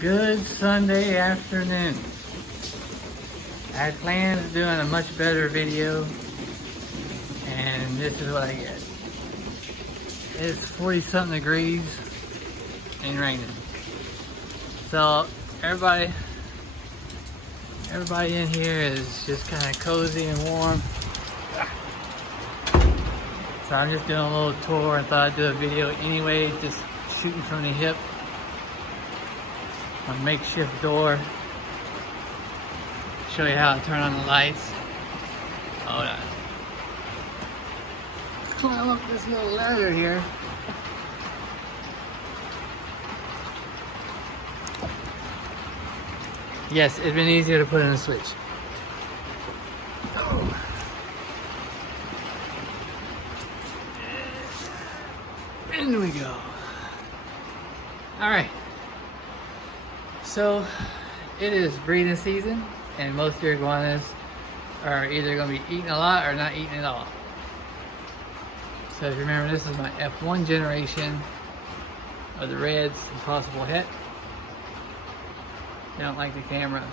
Good Sunday afternoon. I had plans of doing a much better video, and this is what I get. It's 40 something degrees and raining. So everybody in here is just kind of cozy and warm. So I'm just doing a little tour and thought I'd do a video anyway, just shooting from the hip. A makeshift door. Show you how to turn on the lights. Hold on. Climb up this little ladder here. Yes, it'd been easier to put in a switch. Oh. In we go. Alright. So, it is breeding season, and most of your iguanas are either going to be eating a lot or not eating at all. So if you remember, this is my F1 generation of the Reds, Impossible Het. They don't like the camera.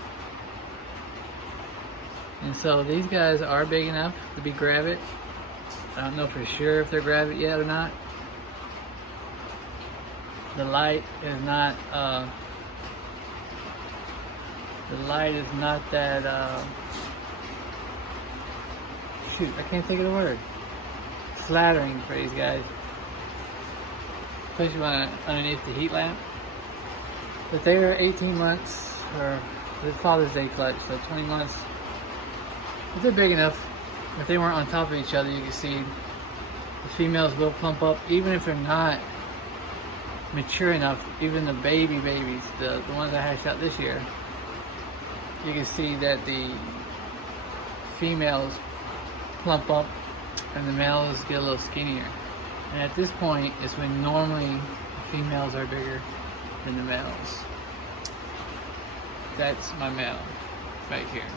And so these guys are big enough to be gravid. I don't know for sure if they're gravid yet or not. The light is not that, shoot, I can't think of the word. Flattering for these guys. Especially when underneath the heat lamp. But they are 18 months, or the Father's Day clutch, so 20 months. If they're big enough, if they weren't on top of each other, you can see the females will plump up, even if they're not mature enough. Even the babies, the ones I hatched out this year, you can see that the females plump up and the males get a little skinnier. And at this point is when normally the females are bigger than the males. That's my male right here.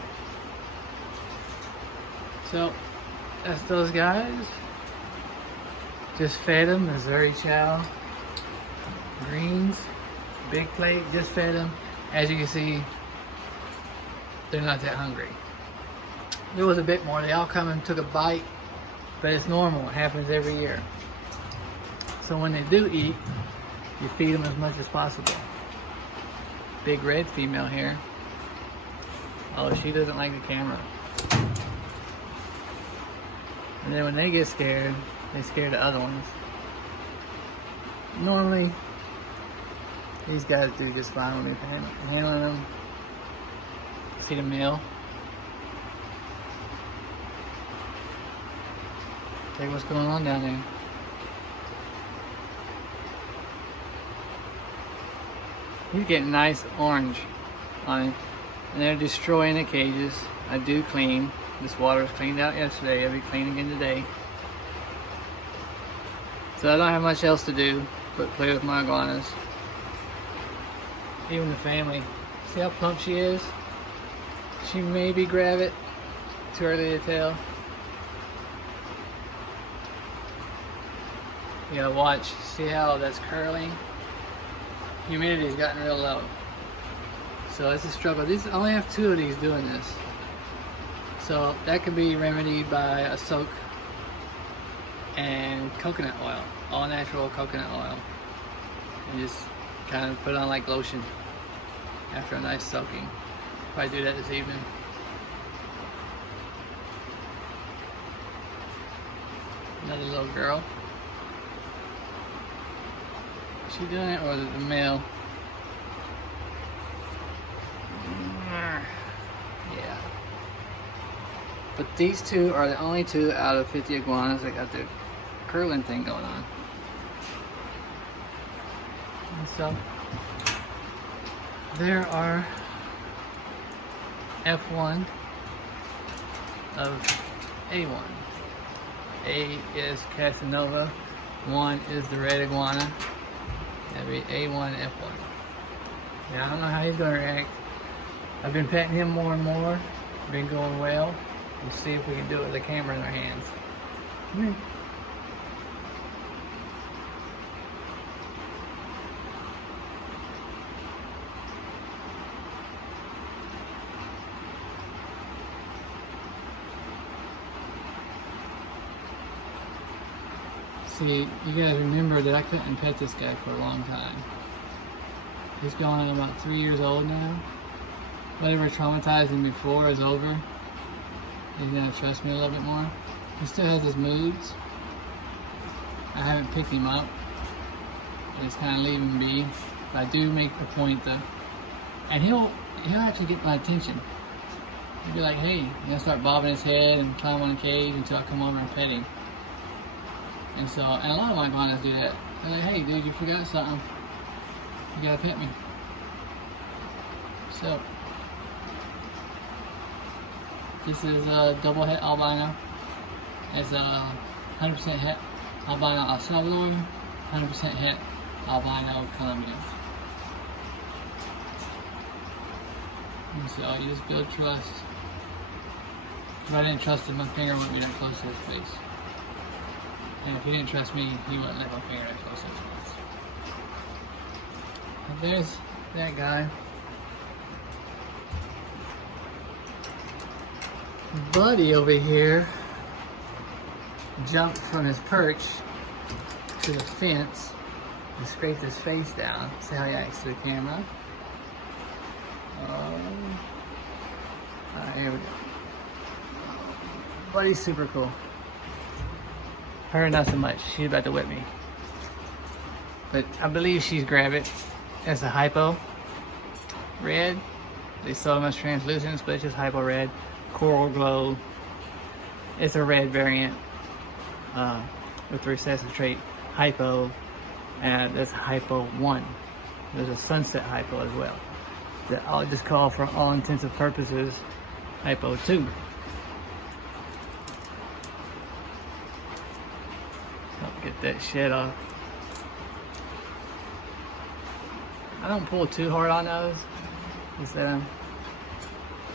So that's those guys. Just fed them Missouri chow, greens, big plate, just fed them. As you can see, they're not that hungry. There was a bit more. They all come and took a bite, but it's normal. It happens every year. So when they do eat, you feed them as much as possible. Big red female here. Oh, she doesn't like the camera. And then when they get scared, they scare the other ones. Normally, these guys do just fine with me handling them. See the male? Take what's going on down there. He's getting nice orange on him. And they're destroying the cages. I do clean. This water was cleaned out yesterday. I'll be cleaning again today. So I don't have much else to do but play with my iguanas. Even the family. See how plump she is? She may be gravid. Too early to tell. You gotta watch. See how that's curling? Humidity's gotten real low. So it's a struggle. I only have 2 of these doing this. So that could be remedied by a soak and coconut oil. All natural coconut oil. And just kind of put on like lotion after a nice soaking. Probably do that this evening. Another little girl. Is she doing it, or is it the male? Yeah. But these 2 are the only 2 out of 50 iguanas that got the curling thing going on. And so there are F1 of A1. A is Casanova, 1 is the red iguana. That'd be A1, F1. Now I don't know how he's gonna react. I've been petting him more and more. Been going well. We'll see if we can do it with the camera in our hands. Come here. See, you guys remember that I couldn't pet this guy for a long time. He's going on about 3 years old now. Whatever traumatized him before is over. He's gonna trust me a little bit more. He still has his moods. I haven't picked him up. I just kind of leave him be. But I do make a point though. And he'll actually get my attention. He'll be like, hey, and he'll start bobbing his head and climb on the cage until I come over and pet him. And so, and a lot of my iguanas do that. They're like, hey dude, you forgot something. You gotta pet me. So, this is a double het albino. It's a 100% het albino El Salvador, 100% het albino Colombian. And so you just build trust. If I didn't trust him, my finger wouldn't be that close to his face. And if he didn't trust me, he wouldn't let my finger that close to his face. And there's that guy. Buddy over here jumped from his perch to the fence and scraped his face down. See how he acts to the camera. Alright, here we go. Buddy's super cool. Her not so much. She's about to whip me. But I believe she's gravid. That's a hypo red. They sell them as translucents, but it's just hypo red. Coral glow. It's a red variant with the recessive trait hypo, and that's hypo 1. There's a sunset hypo as well. That I'll just call for all intensive purposes hypo 2. So get that shit off. I don't pull too hard on those. Just that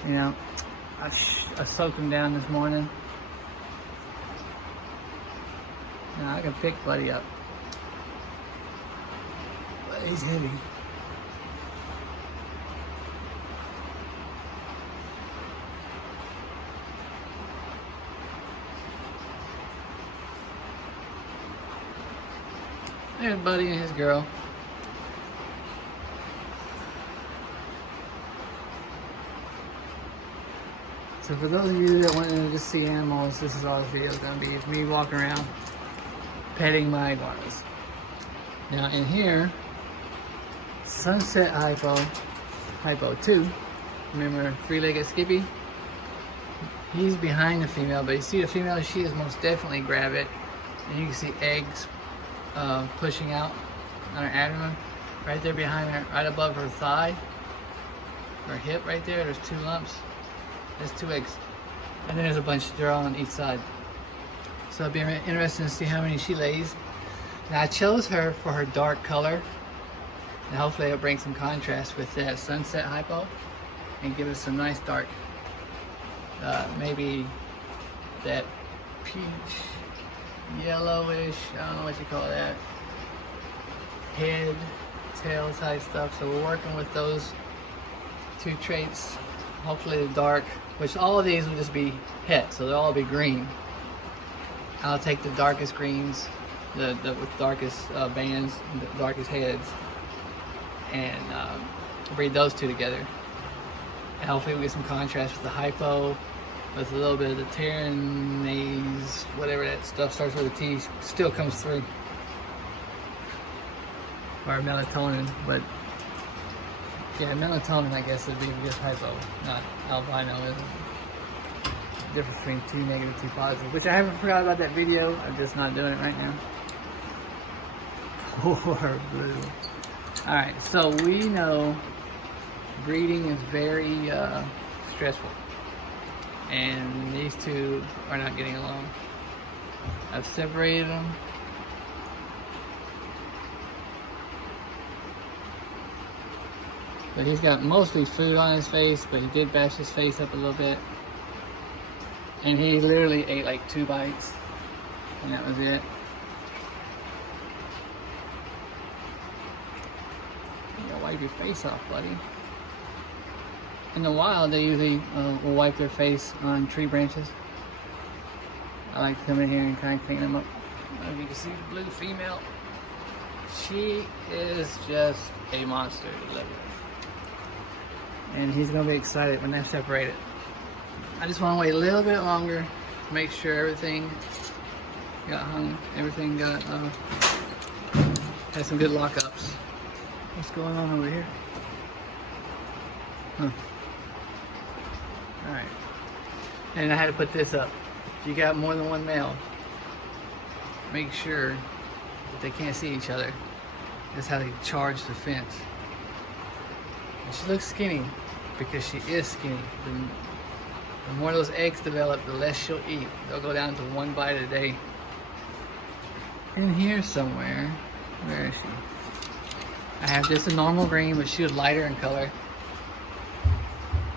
you know, I soaked him down this morning. Now I can pick Buddy up, but he's heavy. There's Buddy and his girl. So for those of you that want to just see animals, this is all this video is going to be. It's me walking around petting my iguanas. Now in here, sunset hypo 2. Remember three-legged Skippy? He's behind the female, but you see the female, she is most definitely gravid. And you can see eggs pushing out on her abdomen. Right there behind her, right above her thigh, her hip right there, there's 2 lumps. There's 2 eggs. And then there's a bunch, they're all on each side. So it'll be interesting to see how many she lays. Now I chose her for her dark color. And hopefully it'll bring some contrast with that sunset hypo. And give us some nice dark, maybe that peach, yellowish, I don't know what you call that. Head, tail type stuff. So we're working with those 2 traits. Hopefully the dark, which all of these will just be het, so they'll all be green. I'll take the darkest greens, with darkest bands, the darkest heads, and breed those 2 together. And hopefully we'll get some contrast with the hypo, with a little bit of the Terranase, whatever that stuff starts with a T, still comes through. Or melatonin, but yeah, melatonin I guess would be just hypo, not albino. Difference between 2 negative, 2 positive, which I haven't forgot about that video. I'm just not doing it right now. Poor Blue. Alright, so we know breeding is very stressful, and these 2 are not getting along. I've separated them. But he's got mostly food on his face, but he did bash his face up a little bit. And he literally ate like 2 bites, and that was it. You gotta wipe your face off, buddy. In the wild, they usually will wipe their face on tree branches. I like to come in here and kind of clean them up. I don't know if you can see the blue female. She is just a monster to live with. And he's gonna be excited when they're separated. I just want to wait a little bit longer, make sure everything got hung, everything got, had some good lockups. What's going on over here? Huh. Alright. And I had to put this up. If you got more than one male, make sure that they can't see each other. That's how they charge the fence. And she looks skinny because she is skinny. The more those eggs develop, the less she'll eat. They'll go down to one bite a day. In here somewhere, where is she? I have just a normal green, but she was lighter in color.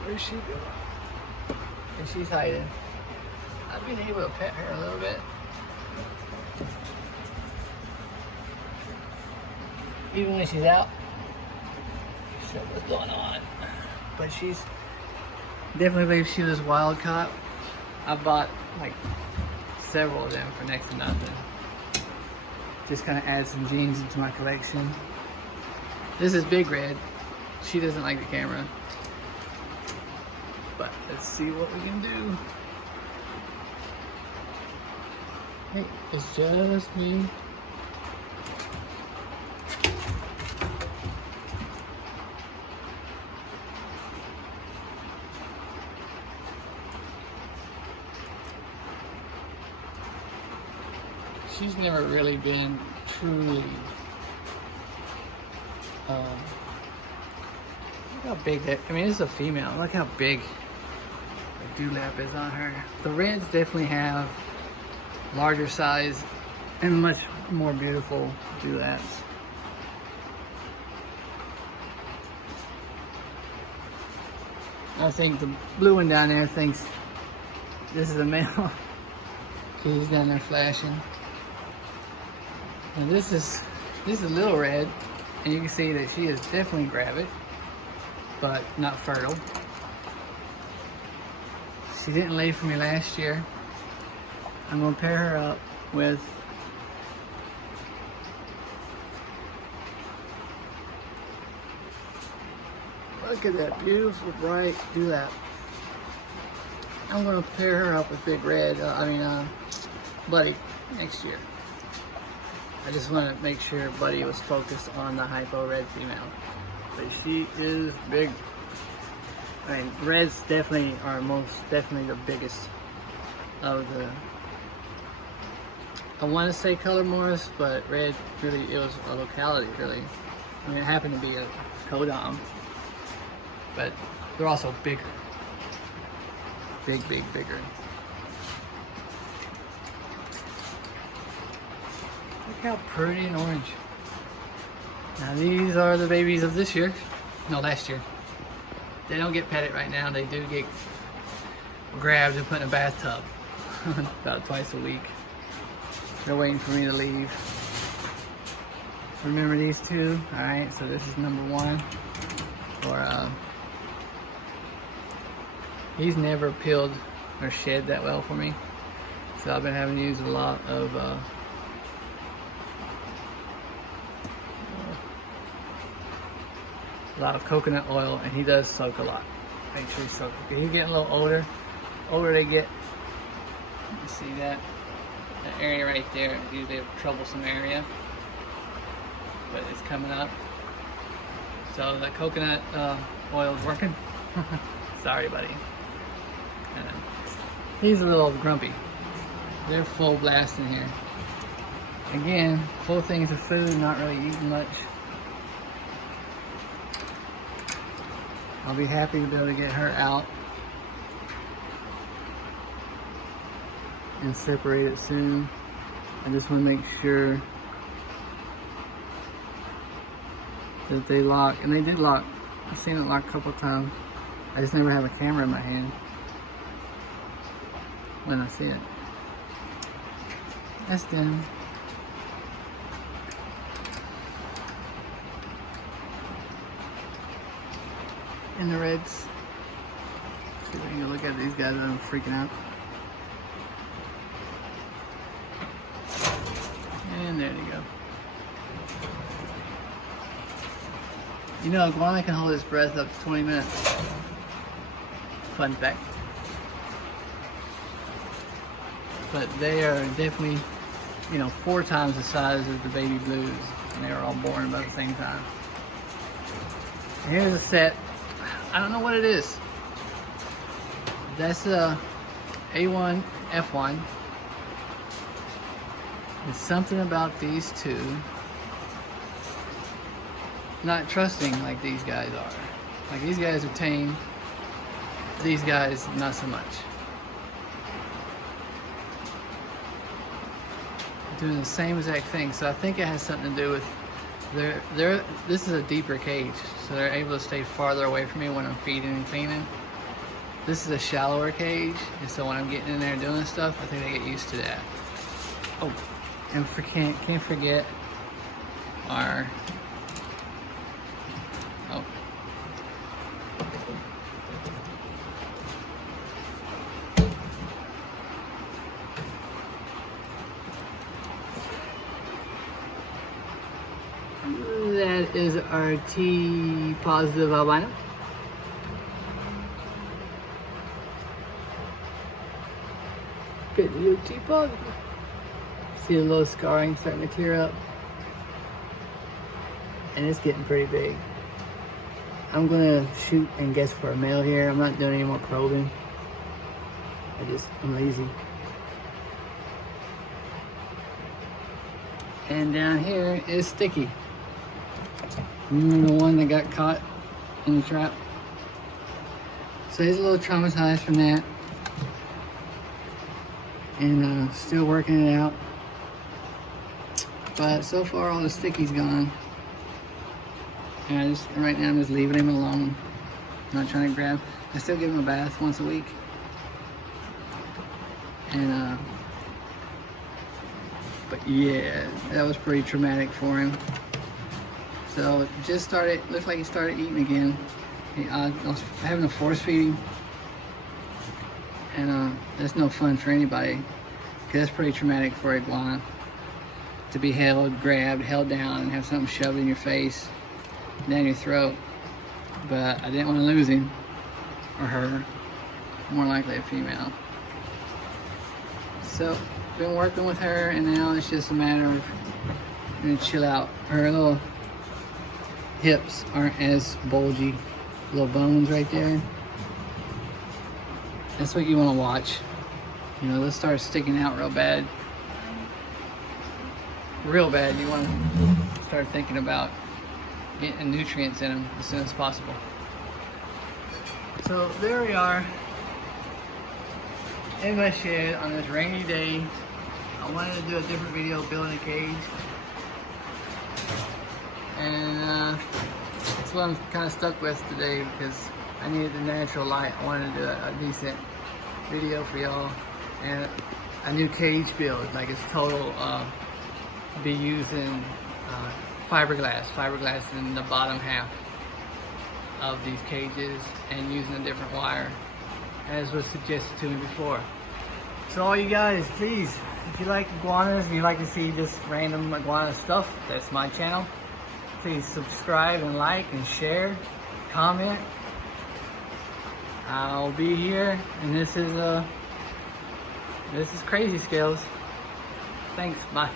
Where's she going? And she's hiding. I've been able to pet her a little bit. Even when she's out, so what's going on? But she's definitely believe she was wild caught. I bought like several of them for next to nothing. Just kind of add some genes into my collection. This is Big Red. She doesn't like the camera. But let's see what we can do. Hey, it's just me. She's never really been truly, look how big that, I mean, this is a female. Look how big the dewlap is on her. The reds definitely have larger size and much more beautiful dewlaps. I think the blue one down there thinks this is a male. He's down there flashing. And this is Little Red, and you can see that she is definitely gravid, but not fertile. She didn't lay for me last year. I'm gonna pair her up with look at that beautiful bright dewlap. I'm gonna pair her up with Big Red. Buddy next year. I just want to make sure Buddy was focused on the hypo red female. But she is big. I mean, reds definitely are definitely the biggest of the, I want to say color morphs, but red really, it was a locality really. I mean, it happened to be a codom, but they're also bigger. Bigger. Look how pretty and orange. Now these are the babies of this year. No, last year. They don't get petted right now. They do get grabbed and put in a bathtub about twice a week. They're waiting for me to leave. Remember these two? Alright, so this is number one. He's never peeled or shed that well for me. So I've been having to use a lot of coconut oil, and he does soak a lot. Make sure he soaks. He's getting a little older. Older they get. You see that area right there? It's usually a troublesome area, but it's coming up. So the coconut oil is working. Sorry, buddy. He's a little grumpy. They're full blast in here. Again, full things of food, not really eating much. I'll be happy to be able to get her out and separate it soon. I just want to make sure that they lock, and they did lock. I've seen it lock a couple times. I just never have a camera in my hand when I see it. That's them. And the reds. See if I can look at these guys. I'm freaking out. There you go. You know, iguana can hold its breath up to 20 minutes. Fun fact. But they are definitely, you know, 4 times the size of the baby blues, and they were all born about the same time. And here's a set. I don't know what it is. That's a A1 F1. It's something about these two not trusting like these guys are. Like these guys are tame. These guys not so much. Doing the same exact thing. So I think it has something to do with this is a deeper cage, so they're able to stay farther away from me when I'm feeding and cleaning. This is a shallower cage, and so when I'm getting in there doing stuff, I think they get used to that. Oh, and can't forget our that is our T positive albino. Video T positive. See a little scarring starting to clear up. And it's getting pretty big. I'm gonna shoot and guess for a male here. I'm not doing any more probing. I'm lazy. And down here is Sticky. Remember the one that got caught in the trap? So he's a little traumatized from that. And still working it out. But so far all the Sticky's gone. And right now I'm just leaving him alone. I'm not trying to grab. I still give him a bath once a week. And but yeah, that was pretty traumatic for him. So it just started, looks like he started eating again. I was having to force feed him. And that's no fun for anybody, because that's pretty traumatic for an iguana. To be held, grabbed, held down, and have something shoved in your face, down your throat. But I didn't want to lose him, or her, more likely a female. So, been working with her, and now it's just a matter of gonna chill out. Her little hips aren't as bulgy, little bones right there. That's what you want to watch. You know, they'll start sticking out real bad. Real bad. You want to start thinking about getting nutrients in them as soon as possible. So there we are in my shed on this rainy day. I wanted to do a different video building a cage. And that's what I'm kind of stuck with today, because I needed the natural light. I wanted to do a decent video for y'all. And a new cage build, like it's total, be using fiberglass in the bottom half of these cages, and using a different wire, as was suggested to me before. So all you guys, please, if you like iguanas, if you like to see just random iguana stuff, that's my channel. Please subscribe and like and share, comment. I'll be here, and this is crazy scales. Thanks, bye.